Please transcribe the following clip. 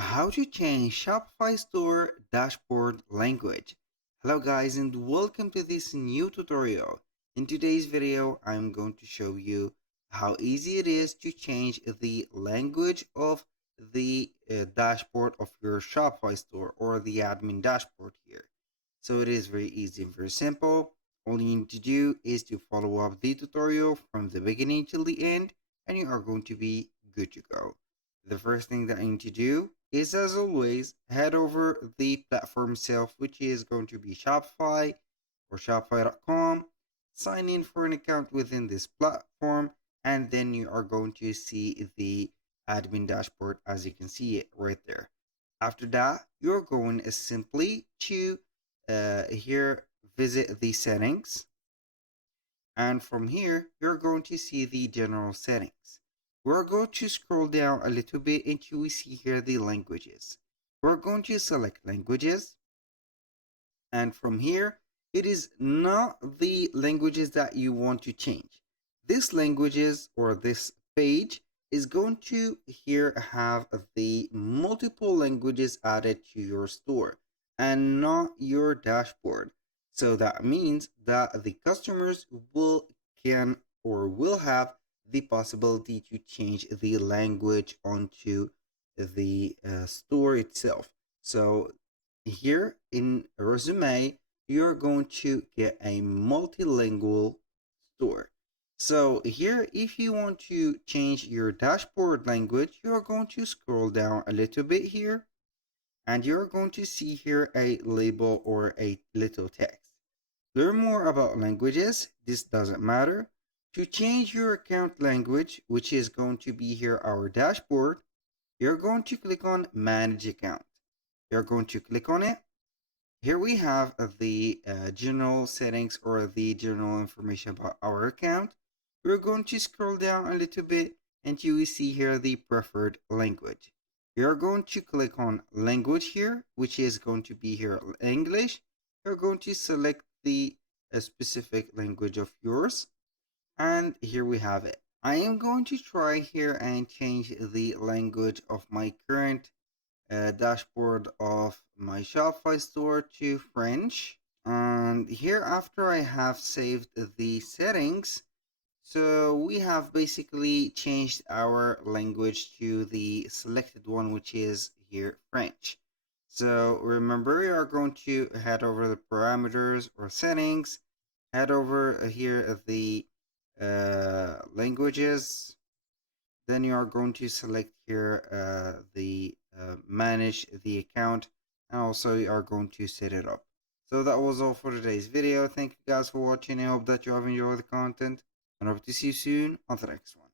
How to change Shopify store dashboard language. Hello guys and welcome to this new tutorial. In today's video, I'm going to show you how easy it is to change the language of the dashboard of your Shopify store or the admin dashboard here. So it is very easy and very simple. All you need to do is to follow up the tutorial from the beginning till the end and you are going to be good to go. The first thing that I need to do is, as always, head over the platform itself, which is going to be Shopify or Shopify.com. Sign in for an account within this platform, and then you are going to see the admin dashboard as you can see it right there. After that, you're going to simply to here visit the settings, and from here you're going to see the general settings. We're going to scroll down a little bit until we see here the languages. We're going to select languages, and from here it is not the languages that you want to change. This languages or this page is going to here have the multiple languages added to your store and not your dashboard. So that means that the customers will have the possibility to change the language onto the store itself. So here in resume, you're going to get a multilingual store. So here, if you want to change your dashboard language, you're going to scroll down a little bit here and you're going to see here a label or a little text. Learn more about languages. This doesn't matter. To change your account language, which is going to be here our dashboard, you're going to click on Manage Account. You're going to click on it. Here we have the general settings or the general information about our account. We're going to scroll down a little bit until we see here the preferred language. You're going to click on language here, which is going to be here English. You're going to select the specific language of yours. And here we have it. I am going to try here and change the language of my current dashboard of my Shopify store to French. And here after I have saved the settings, so we have basically changed our language to the selected one, which is here French. So remember, you are going to head over the parameters or settings, head over here the languages, then you are going to select here the manage the account, and also you are going to set it up. So that was all for today's video. Thank you guys for watching. I hope that you have enjoyed the content and hope to see you soon on the next one.